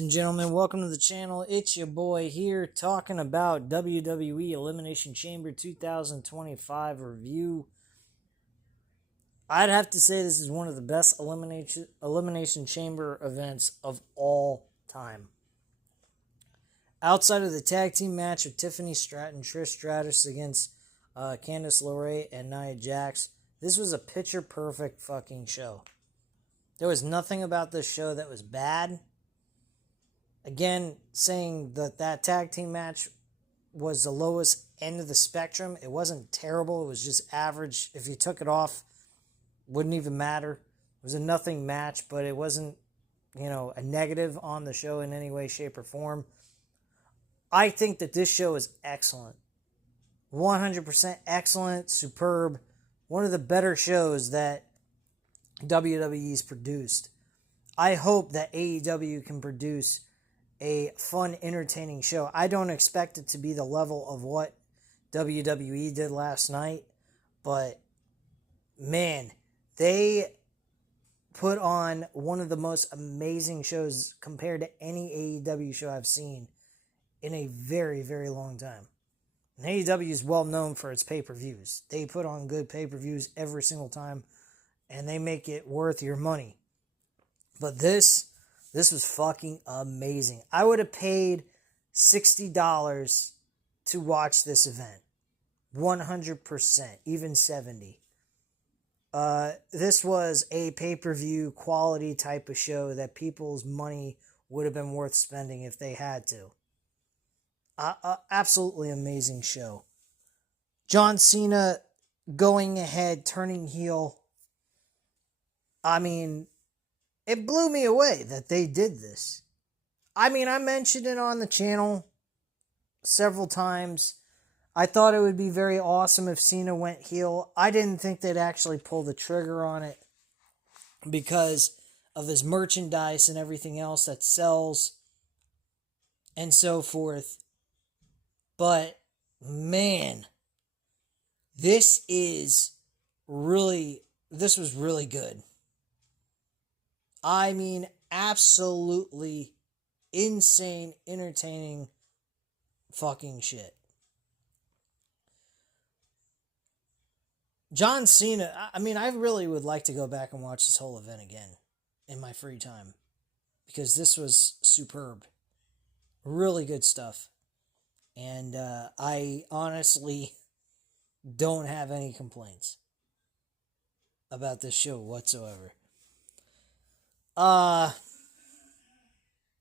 And gentlemen, welcome to the channel. It's your boy here talking about WWE Elimination Chamber 2025 review. I'd have to say this is one of the best Elimination Chamber events of all time. Outside of the tag team match of Tiffany Stratton, Trish Stratus against Candice LeRae and Nia Jax, this was a picture-perfect fucking show. There was nothing about this show that was bad. Again, saying that tag team match was the lowest end of the spectrum. It wasn't terrible. It was just average. If you took it off, wouldn't even matter. It was a nothing match, but it wasn't, a negative on the show in any way, shape, or form. I think that this show is excellent. 100% excellent, superb. One of the better shows that WWE's produced. I hope that AEW can produce a fun, entertaining show. I don't expect it to be the level of what WWE did last night, but man, they put on one of the most amazing shows compared to any AEW show I've seen in a very, very long time. And AEW is well known for its pay-per-views. They put on good pay-per-views every single time, and they make it worth your money. But this was fucking amazing. I would have paid $60 to watch this event. 100%, even 70. This was a pay-per-view quality type of show that people's money would have been worth spending if they had to. Absolutely amazing show. John Cena going ahead, turning heel. I mean, it blew me away that they did this. I mentioned it on the channel several times. I thought it would be very awesome if Cena went heel. I didn't think they'd actually pull the trigger on it because of his merchandise and everything else that sells and so forth. But, man, this was really good. Absolutely insane, entertaining fucking shit. John Cena, I really would like to go back and watch this whole event again in my free time because this was superb. Really good stuff. And I honestly don't have any complaints about this show whatsoever.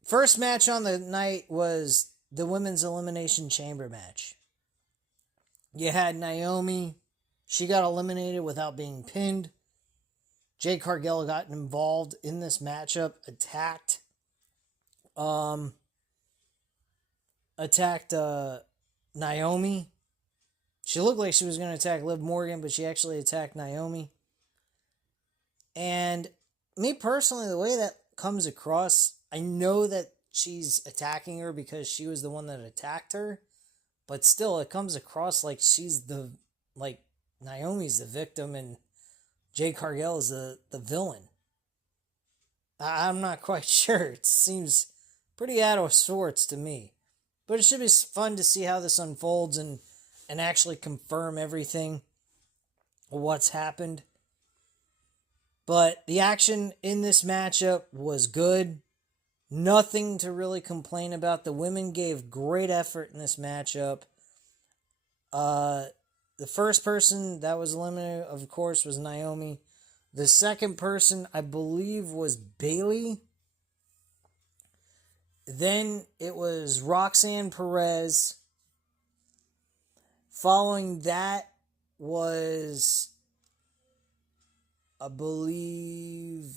First match on the night was the Women's Elimination Chamber match. You had Naomi. She got eliminated without being pinned. Jade Cargill got involved in this matchup, attacked Naomi. She looked like she was going to attack Liv Morgan, but she actually attacked Naomi. And me personally, the way that comes across, I know that she's attacking her because she was the one that attacked her, but still, it comes across like Naomi's the victim and Jade Cargill is the villain. I'm not quite sure. It seems pretty out of sorts to me. But it should be fun to see how this unfolds and actually confirm everything, what's happened. But the action in this matchup was good. Nothing to really complain about. The women gave great effort in this matchup. The first person that was eliminated, of course, was Naomi. The second person, I believe, was Bayley. Then it was Roxanne Perez. Following that was, I believe,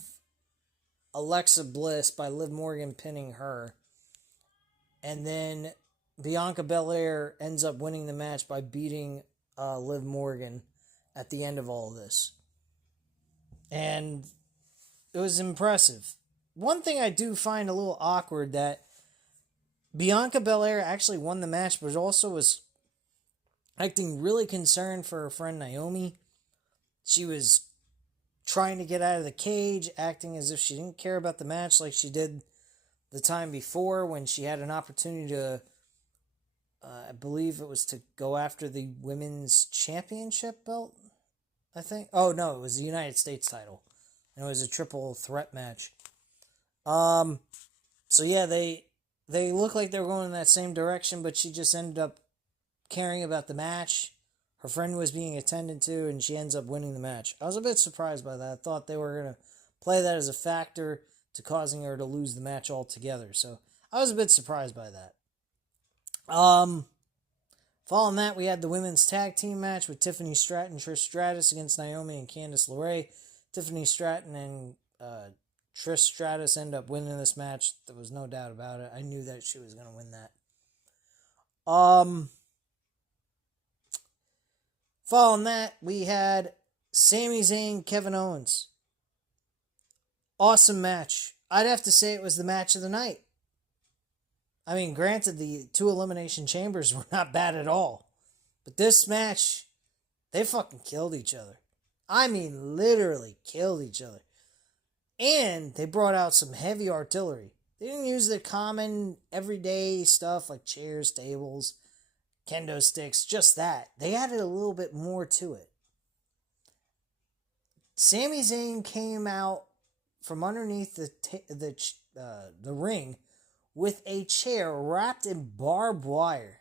Alexa Bliss by Liv Morgan pinning her. And then Bianca Belair ends up winning the match by beating Liv Morgan at the end of all of this. And it was impressive. One thing I do find a little awkward that Bianca Belair actually won the match, but also was acting really concerned for her friend Naomi. She was trying to get out of the cage, acting as if she didn't care about the match like she did the time before when she had an opportunity to, I believe it was to go after the women's championship belt, I think. Oh, no, it was the United States title. And it was a triple threat match. So yeah, they look like they were going in that same direction, but she just ended up caring about the match. Her friend was being attended to, and she ends up winning the match. I was a bit surprised by that. I thought they were going to play that as a factor to causing her to lose the match altogether. So I was a bit surprised by that. Following that, we had the women's tag team match with Tiffany Stratton, Trish Stratus against Naomi and Candice LeRae. Tiffany Stratton and Trish Stratus end up winning this match. There was no doubt about it. I knew that she was going to win that. Following that, we had Sami Zayn, Kevin Owens. Awesome match. I'd have to say it was the match of the night. I mean, granted, the 2 Elimination Chambers were not bad at all. But this match, they fucking killed each other. I mean, literally killed each other. And they brought out some heavy artillery. They didn't use the common everyday stuff like chairs, tables, kendo sticks, just that. They added a little bit more to it. Sami Zayn came out from underneath the ring with a chair wrapped in barbed wire.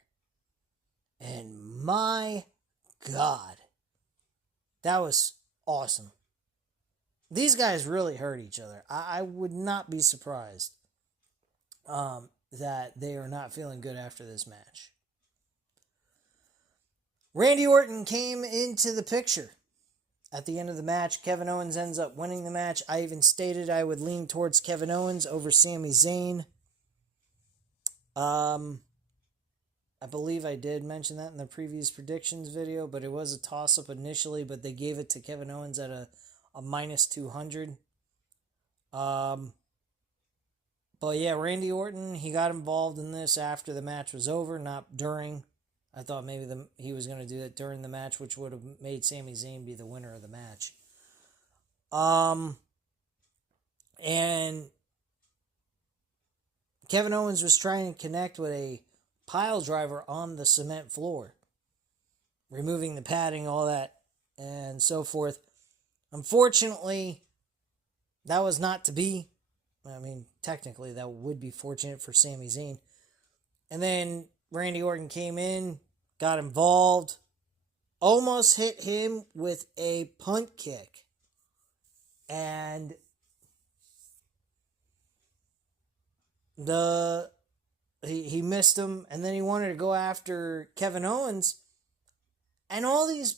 And my God, that was awesome. These guys really hurt each other. I would not be surprised that they are not feeling good after this match. Randy Orton came into the picture. At the end of the match, Kevin Owens ends up winning the match. I even stated I would lean towards Kevin Owens over Sami Zayn. I believe I did mention that in the previous predictions video, but it was a toss-up initially, but they gave it to Kevin Owens at a minus 200. But yeah, Randy Orton, he got involved in this after the match was over, not during. I thought maybe he was going to do that during the match, which would have made Sami Zayn be the winner of the match. And Kevin Owens was trying to connect with a pile driver on the cement floor, removing the padding, all that, and so forth. Unfortunately, that was not to be. I mean, technically, that would be fortunate for Sami Zayn. And then Randy Orton came in, got involved, almost hit him with a punt kick. And he missed him, and then he wanted to go after Kevin Owens. And all these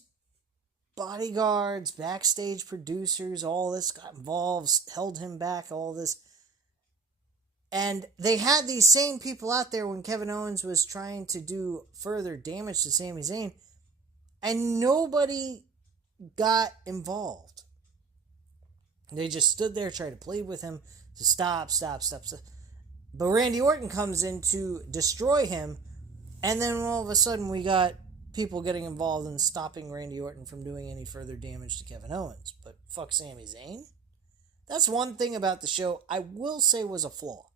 bodyguards, backstage producers, all this got involved, held him back, all this. And they had these same people out there when Kevin Owens was trying to do further damage to Sami Zayn, and nobody got involved. They just stood there, tried to plead with him to stop. But Randy Orton comes in to destroy him, and then all of a sudden we got people getting involved in stopping Randy Orton from doing any further damage to Kevin Owens. But fuck Sami Zayn. That's one thing about the show I will say was a flaw.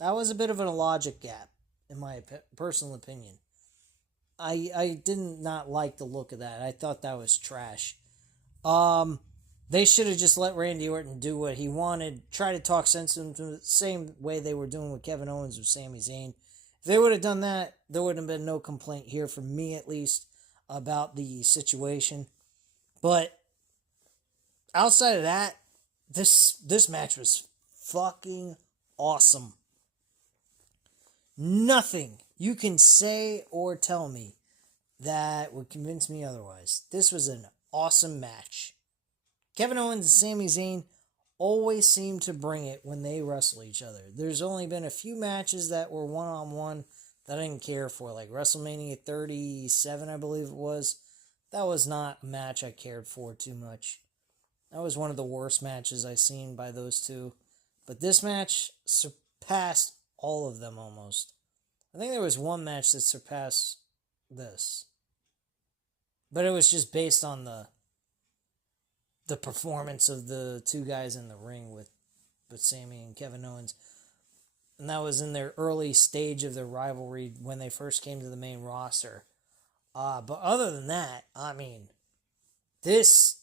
That was a bit of a logic gap, in my personal opinion. I did not like the look of that. I thought that was trash. They should have just let Randy Orton do what he wanted, try to talk sense to him the same way they were doing with Kevin Owens or Sami Zayn. If they would have done that, there would have been no complaint here, from me at least, about the situation. But outside of that, this match was fucking awesome. Nothing you can say or tell me that would convince me otherwise. This was an awesome match. Kevin Owens and Sami Zayn always seem to bring it when they wrestle each other. There's only been a few matches that were one-on-one that I didn't care for, like WrestleMania 37, I believe it was. That was not a match I cared for too much. That was one of the worst matches I've seen by those two. But this match surpassed all of them almost. I think there was one match that surpassed this. But it was just based on the performance of the two guys in the ring with Sami and Kevin Owens. And that was in their early stage of their rivalry when they first came to the main roster. But other than that, I mean, there's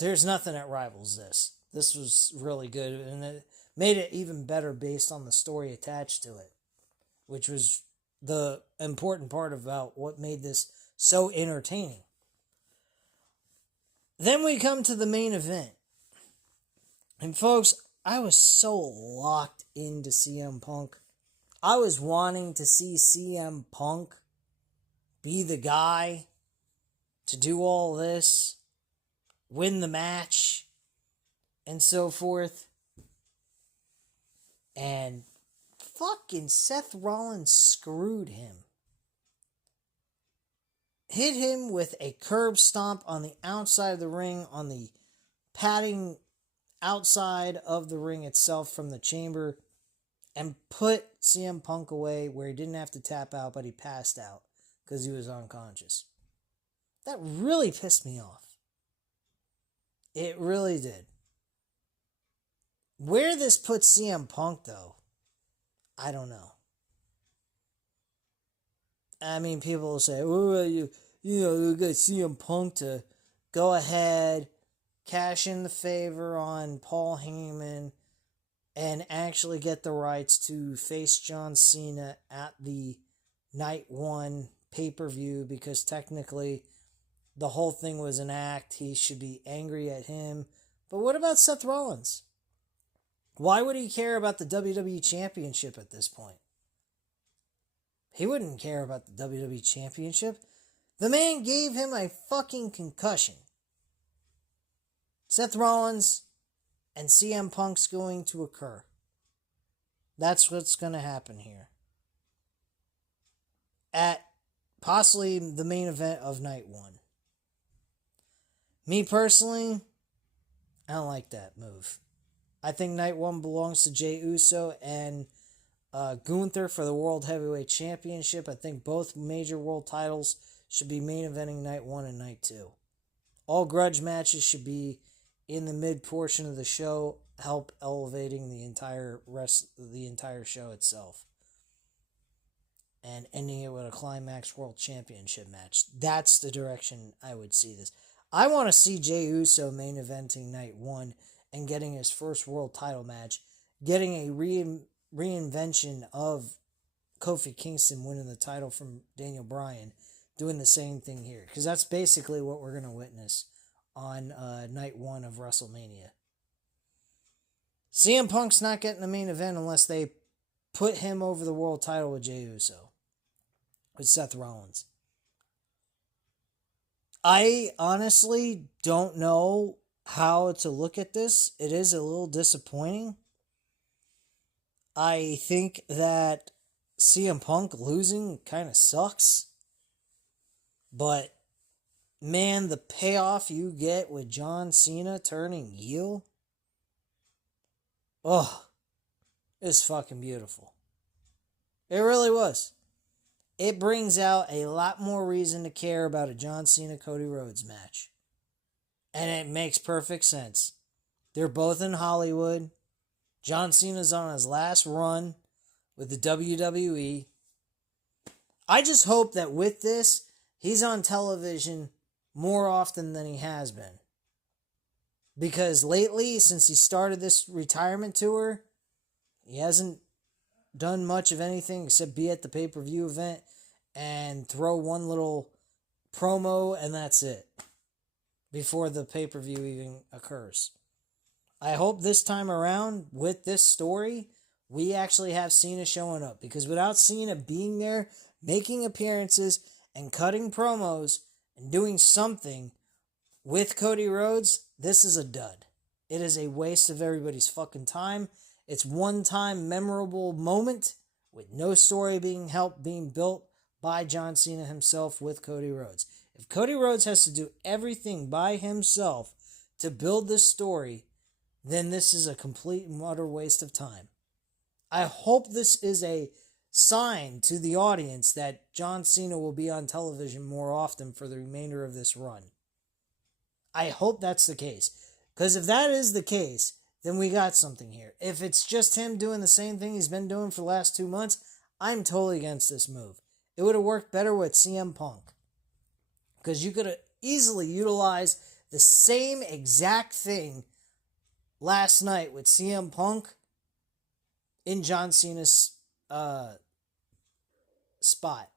nothing that rivals this. This was really good, and it made it even better based on the story attached to it, which was the important part about what made this so entertaining. Then we come to the main event. And folks, I was so locked into CM Punk. I was wanting to see CM Punk be the guy to do all this, win the match, and so forth. And fucking Seth Rollins screwed him. Hit him with a curb stomp on the outside of the ring, on the padding outside of the ring itself from the chamber, and put CM Punk away where he didn't have to tap out, but he passed out because he was unconscious. That really pissed me off. It really did. Where this puts CM Punk, though, I don't know. I mean, people will say, oh, you got CM Punk to go ahead, cash in the favor on Paul Heyman, and actually get the rights to face John Cena at the Night 1 pay-per-view, because technically the whole thing was an act. He should be angry at him. But what about Seth Rollins? Why would he care about the WWE Championship at this point? He wouldn't care about the WWE Championship. The man gave him a fucking concussion. Seth Rollins and CM Punk's going to occur. That's what's going to happen here. At possibly the main event of Night 1. Me personally, I don't like that move. I think Night 1 belongs to Jey Uso and Gunther for the World Heavyweight Championship. I think both major world titles should be main eventing Night 1 and Night 2. All grudge matches should be in the mid portion of the show, help elevating the entire show itself. And ending it with a Climax World Championship match. That's the direction I would see this. I want to see Jey Uso main eventing Night 1 and getting his first world title match, getting a reinvention of Kofi Kingston winning the title from Daniel Bryan, doing the same thing here. Because that's basically what we're going to witness on Night 1 of WrestleMania. CM Punk's not getting the main event unless they put him over the world title with Jey Uso, with Seth Rollins. I honestly don't know how to look at this. It is a little disappointing. I think that CM Punk losing kind of sucks. But, man, the payoff you get with John Cena turning heel, oh, it's fucking beautiful. It really was. It brings out a lot more reason to care about a John Cena-Cody Rhodes match. And it makes perfect sense. They're both in Hollywood. John Cena's on his last run with the WWE. I just hope that with this, he's on television more often than he has been. Because lately, since he started this retirement tour, he hasn't done much of anything except be at the pay-per-view event and throw one little promo, and that's it. Before the pay-per-view even occurs. I hope this time around, with this story, we actually have Cena showing up. Because without Cena being there, making appearances, and cutting promos, and doing something with Cody Rhodes, this is a dud. It is a waste of everybody's fucking time. It's one-time memorable moment with no story being built by John Cena himself with Cody Rhodes. If Cody Rhodes has to do everything by himself to build this story, then this is a complete and utter waste of time. I hope this is a sign to the audience that John Cena will be on television more often for the remainder of this run. I hope that's the case. Because if that is the case, then we got something here. If it's just him doing the same thing he's been doing for the last 2 months, I'm totally against this move. It would have worked better with CM Punk. Because you could have easily utilized the same exact thing last night with CM Punk in John Cena's spot.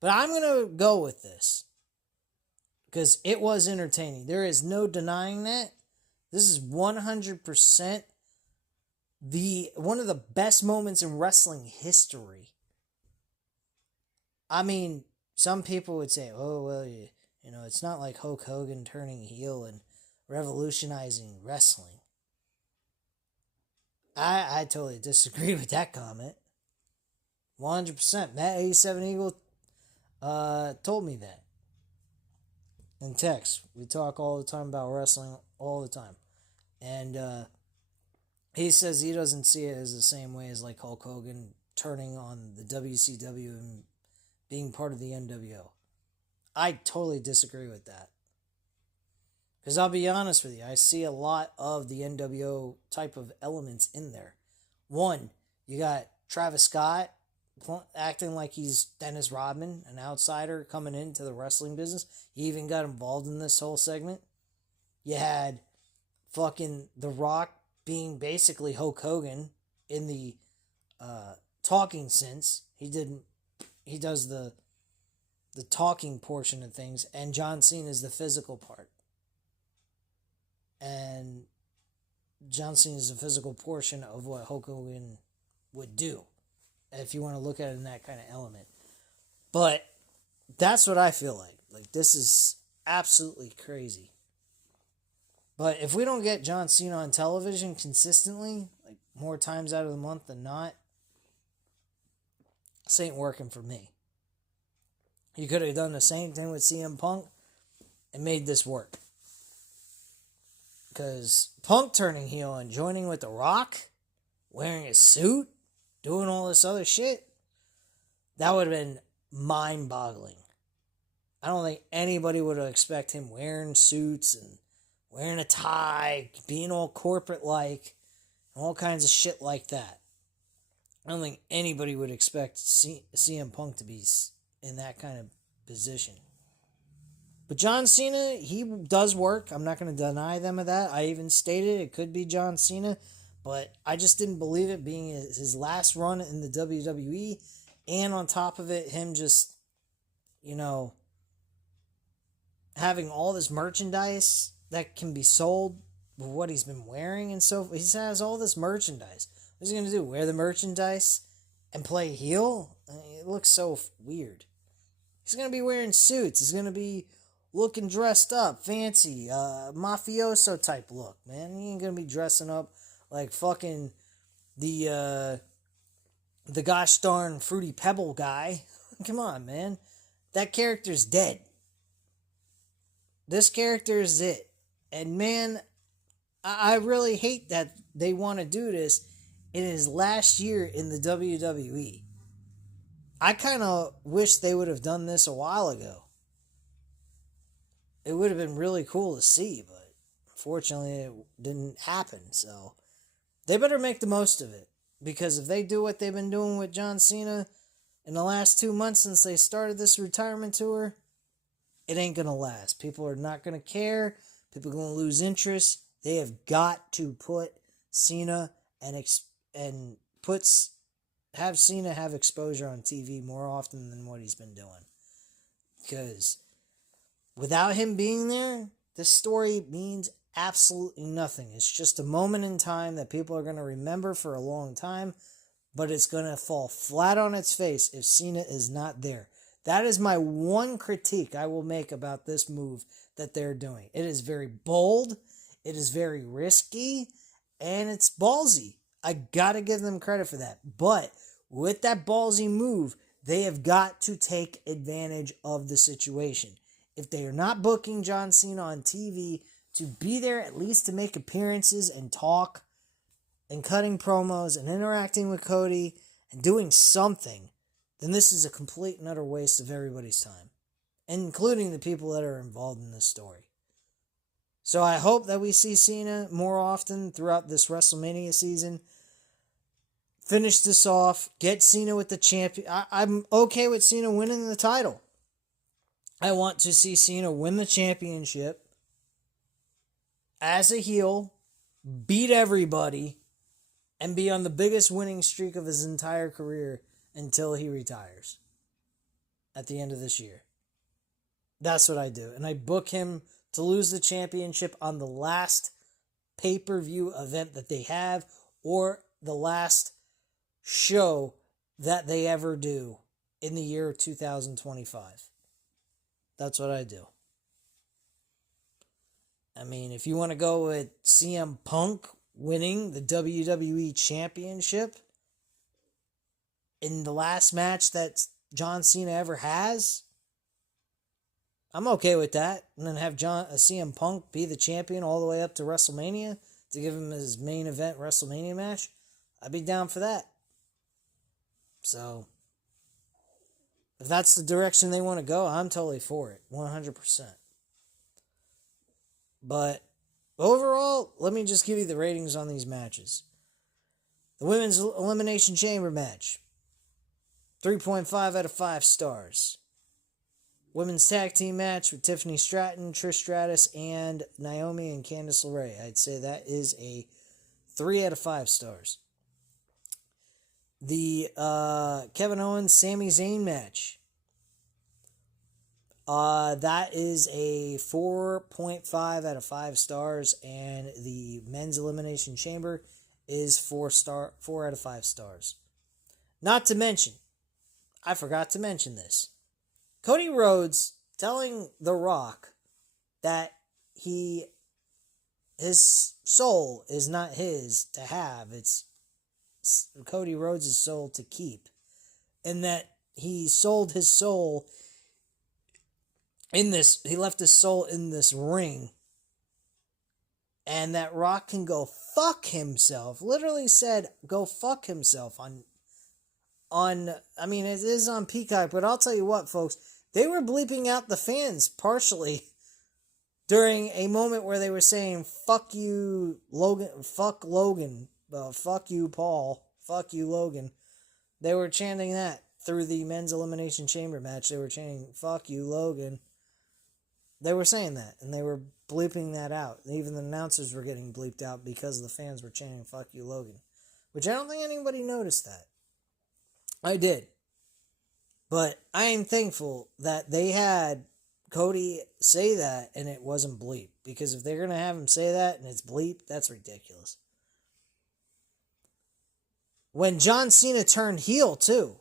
But I'm going to go with this. Because it was entertaining. There is no denying that. This is 100% one of the best moments in wrestling history. I mean, some people would say, oh, well, you know, it's not like Hulk Hogan turning heel and revolutionizing wrestling. I totally disagree with that comment. 100%. Matt 87 Eagle told me that. In text. We talk all the time about wrestling all the time. And he says he doesn't see it as the same way as like Hulk Hogan turning on the WCW and being part of the NWO. I totally disagree with that. Because I'll be honest with you, I see a lot of the NWO type of elements in there. One, you got Travis Scott acting like he's Dennis Rodman, an outsider coming into the wrestling business. He even got involved in this whole segment. You had fucking The Rock being basically Hulk Hogan in the talking sense. He does the talking portion of things, and John Cena is the physical part. And John Cena is the physical portion of what Hulk Hogan would do, if you want to look at it in that kind of element. But that's what I feel like. Like, this is absolutely crazy. But if we don't get John Cena on television consistently, like more times out of the month than not, this ain't working for me. You could have done the same thing with CM Punk and made this work. Because Punk turning heel and joining with The Rock, wearing a suit, doing all this other shit, that would have been mind-boggling. I don't think anybody would have expected him wearing suits and wearing a tie, being all corporate-like, all kinds of shit like that. I don't think anybody would expect CM Punk to be in that kind of position. But John Cena, he does work. I'm not going to deny them of that. I even stated it could be John Cena, but I just didn't believe it being his last run in the WWE. And on top of it, him just, you know, having all this merchandise that can be sold with what he's been wearing and so forth. He has all this merchandise. What's he going to do? Wear the merchandise and play heel? I mean, it looks so weird. He's going to be wearing suits. He's going to be looking dressed up, fancy, mafioso type look, man. He ain't going to be dressing up like fucking the gosh darn Fruity Pebble guy. Come on, man. That character's dead. This character is it. And man, I really hate that they want to do this in his last year in the WWE. I kind of wish they would have done this a while ago. It would have been really cool to see, but unfortunately it didn't happen. So they better make the most of it. Because if they do what they've been doing with John Cena in the last 2 months since they started this retirement tour, it ain't going to last. People are not going to care. People are going to lose interest. They have got to put Cena have Cena have exposure on TV more often than what he's been doing. Because without him being there, this story means absolutely nothing. It's just a moment in time that people are going to remember for a long time, but it's going to fall flat on its face if Cena is not there. That is my one critique I will make about this move that they're doing. It is very bold, it is very risky, and it's ballsy. I gotta give them credit for that. But with that ballsy move, they have got to take advantage of the situation. If they are not booking John Cena on TV to be there at least to make appearances and talk and cutting promos and interacting with Cody and doing something, then this is a complete and utter waste of everybody's time, including the people that are involved in this story. So I hope that we see Cena more often throughout this WrestleMania season. Finish this off. Get Cena with the champion. I'm okay with Cena winning the title. I want to see Cena win the championship as a heel, beat everybody, and be on the biggest winning streak of his entire career until he retires at the end of this year. That's what I do. And I book him to lose the championship on the last pay-per-view event that they have, or the last show that they ever do in the year 2025. That's what I do. I mean, if you want to go with CM Punk winning the WWE Championship in the last match that John Cena ever has, I'm okay with that. And then have CM Punk be the champion all the way up to WrestleMania to give him his main event WrestleMania match. I'd be down for that. So, if that's the direction they want to go, I'm totally for it. 100%. But overall, let me just give you the ratings on these matches. The Women's Elimination Chamber match, 3.5 out of 5 stars. Women's Tag Team match with Tiffany Stratton, Trish Stratus, and Naomi and Candice LeRae. I'd say that is a 3 out of 5 stars. The Kevin Owens, Sami Zayn match. That is a 4.5 out of 5 stars, and the Men's Elimination Chamber is 4 out of 5 stars. Not to mention, I forgot to mention this. Cody Rhodes telling The Rock that his soul is not his to have, it's Cody Rhodes' soul to keep. And that he sold his soul he left his soul in this ring. And that Rock can go fuck himself. Literally said, go fuck himself I mean, it is on Peacock, but I'll tell you what, folks, they were bleeping out the fans partially during a moment where they were saying, fuck you, Logan, fuck Logan, fuck you, Paul, fuck you, Logan. They were chanting that through the Men's Elimination Chamber match. They were chanting, fuck you, Logan. They were saying that, and they were bleeping that out. Even the announcers were getting bleeped out because the fans were chanting, fuck you, Logan. Which I don't think anybody noticed that. I did. But I am thankful that they had Cody say that and it wasn't bleep. Because if they're going to have him say that and it's bleep, that's ridiculous. When John Cena turned heel, too,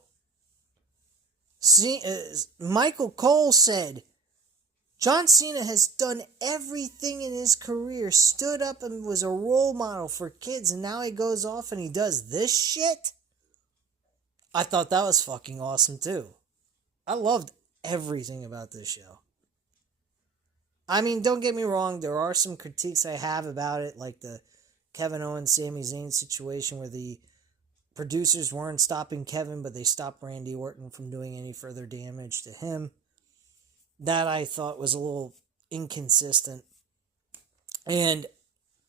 Michael Cole said, John Cena has done everything in his career, stood up and was a role model for kids, and now he goes off and he does this shit? I thought that was fucking awesome, too. I loved everything about this show. I mean, don't get me wrong, there are some critiques I have about it, like the Kevin Owens, Sami Zayn situation where the producers weren't stopping Kevin, but they stopped Randy Orton from doing any further damage to him. That I thought was a little inconsistent. And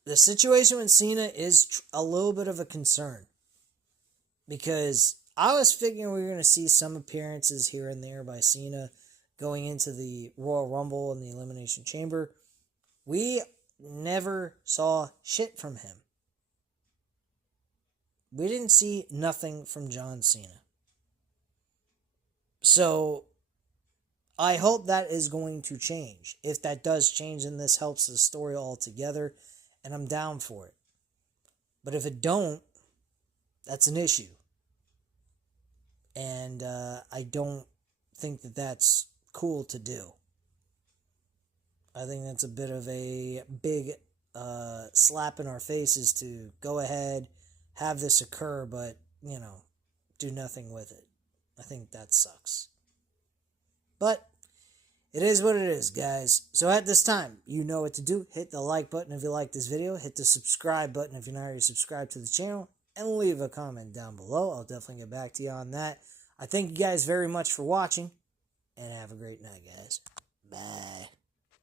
the situation with Cena is a little bit of a concern. Because I was figuring we were going to see some appearances here and there by Cena going into the Royal Rumble and the Elimination Chamber. We never saw shit from him. We didn't see nothing from John Cena. So I hope that is going to change. If that does change, then this helps the story altogether, and I'm down for it. But if it don't, that's an issue. And I don't think that that's cool to do. I think that's a bit of a big slap in our faces to go ahead, have this occur, but, do nothing with it. I think that sucks. But it is what it is, guys. So at this time, you know what to do. Hit the like button if you like this video. Hit the subscribe button if you're not already subscribed to the channel. And leave a comment down below. I'll definitely get back to you on that. I thank you guys very much for watching. And have a great night, guys. Bye.